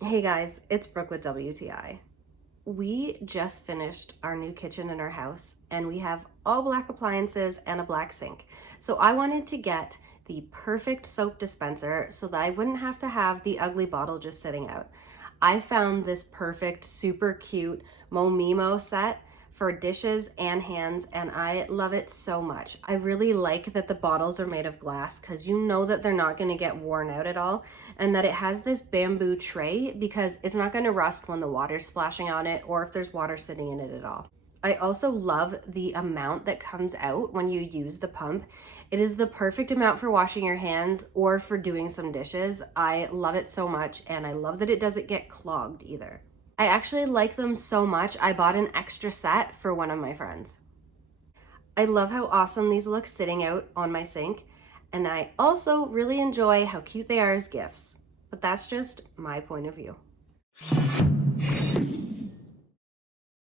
Hey guys, it's Brooke with WTI. We just finished our new kitchen in our house and we have all black appliances and a black sink. So I wanted to get the perfect soap dispenser so that I wouldn't have to have the ugly bottle just sitting out. I found this perfect, super cute MOMEEMO set for dishes and hands, and I love it so much. I really like that the bottles are made of glass because you know that they're not going to get worn out at all, and that it has this bamboo tray because it's not going to rust when the water's splashing on it or if there's water sitting in it at all. I also love the amount that comes out when you use the pump. It is the perfect amount for washing your hands or for doing some dishes. I love it so much, and I love that it doesn't get clogged either. I actually like them so much, I bought an extra set for one of my friends. I love how awesome these look sitting out on my sink, and I also really enjoy how cute they are as gifts. But that's just my point of view.